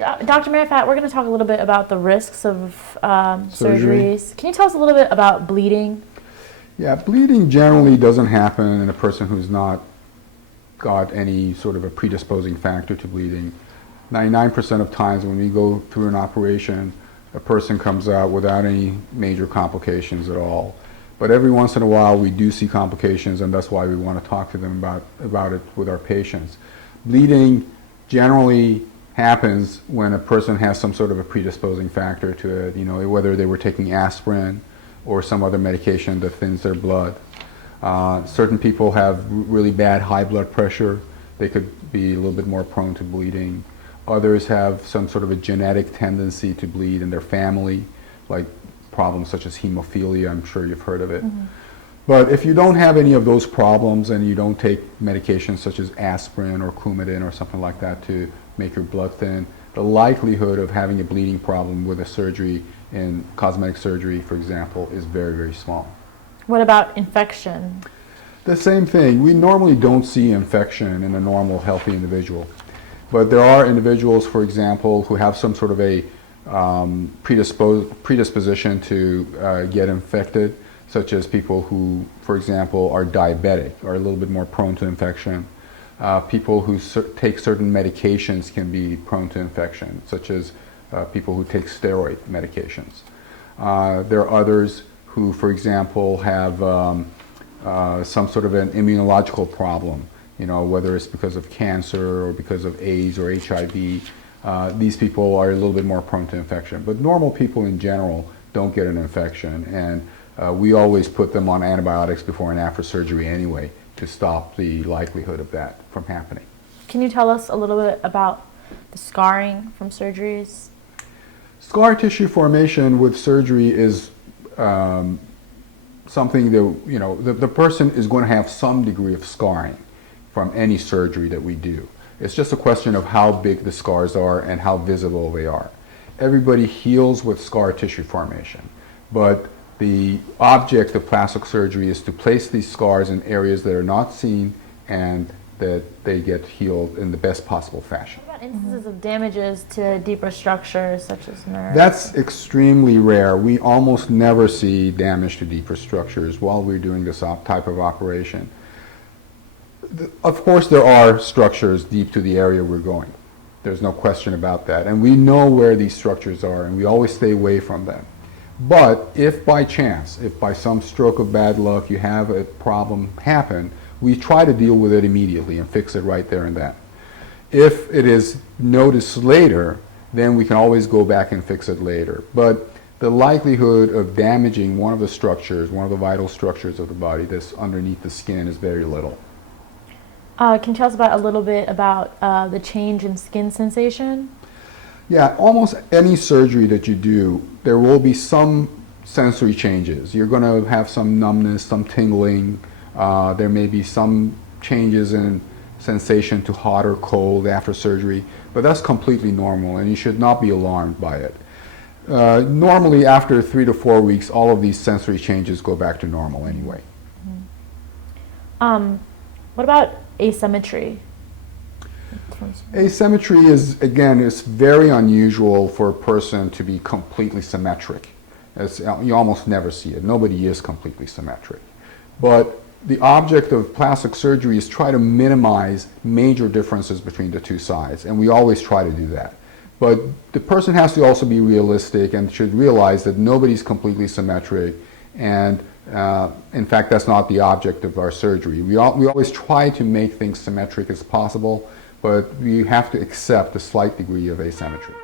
Dr. Marifat, we're going to talk a little bit about the risks of Surgery. surgeries. Can you tell us a little bit about bleeding? Yeah, bleeding generally doesn't happen in a person who's not got any sort of a predisposing factor to bleeding. 99% of times when we go through an operation, a person comes out without any major complications at all. But every once in a while we do see complications, and that's why we want to talk to them about it with our patients. Bleeding generally happens when a person has some sort of a predisposing factor to it, whether they were taking aspirin or some other medication that thins their blood. Certain people have really bad high blood pressure. They could be a little bit more prone to bleeding. Others have some sort of a genetic tendency to bleed in their family, like problems such as hemophilia. I'm sure you've heard of it. Mm-hmm. But if you don't have any of those problems and you don't take medications such as aspirin or Coumadin or something like that to make your blood thin, the likelihood of having a bleeding problem with a surgery in cosmetic surgery, for example, is very, very small. What about infection? The same thing. We normally don't see infection in a normal, healthy individual. But there are individuals, for example, who have some sort of a predisposition to get infected, such as people who, for example, are diabetic, are a little bit more prone to infection. People who take certain medications can be prone to infection, such as people who take steroid medications. There are others who, for example, have some sort of an immunological problem, whether it's because of cancer or because of AIDS or HIV. These people are a little bit more prone to infection. But normal people in general don't get an infection, and we always put them on antibiotics before and after surgery anyway to stop the likelihood of that from happening. Can you tell us a little bit about the scarring from surgeries? Scar tissue formation with surgery is something that, the person is going to have some degree of scarring from any surgery that we do. It's just a question of how big the scars are and how visible they are. Everybody heals with scar tissue formation, but the object of plastic surgery is to place these scars in areas that are not seen and that they get healed in the best possible fashion. What about instances of damages to deeper structures such as nerves? That's extremely rare. We almost never see damage to deeper structures while we're doing this type of operation. Of course, there are structures deep to the area we're going. There's no question about that. And we know where these structures are, and we always stay away from them. But if by chance, if by some stroke of bad luck you have a problem happen, we try to deal with it immediately and fix it right there and then. If it is noticed later, then we can always go back and fix it later. But the likelihood of damaging one of the structures, one of the vital structures of the body that's underneath the skin is very little. Can you tell us a little bit about the change in skin sensation? Yeah, almost any surgery that you do, there will be some sensory changes. You're going to have some numbness, some tingling. There may be some changes in sensation to hot or cold after surgery, but that's completely normal and you should not be alarmed by it. Normally after 3 to 4 weeks, all of these sensory changes go back to normal anyway. What about asymmetry? Asymmetry is very unusual for a person to be completely symmetric. You almost never see it. Nobody is completely symmetric. But the object of plastic surgery is try to minimize major differences between the two sides, and we always try to do that. But the person has to also be realistic and should realize that nobody's completely symmetric, and in fact that's not the object of our surgery. We always try to make things symmetric as possible, but we have to accept a slight degree of asymmetry.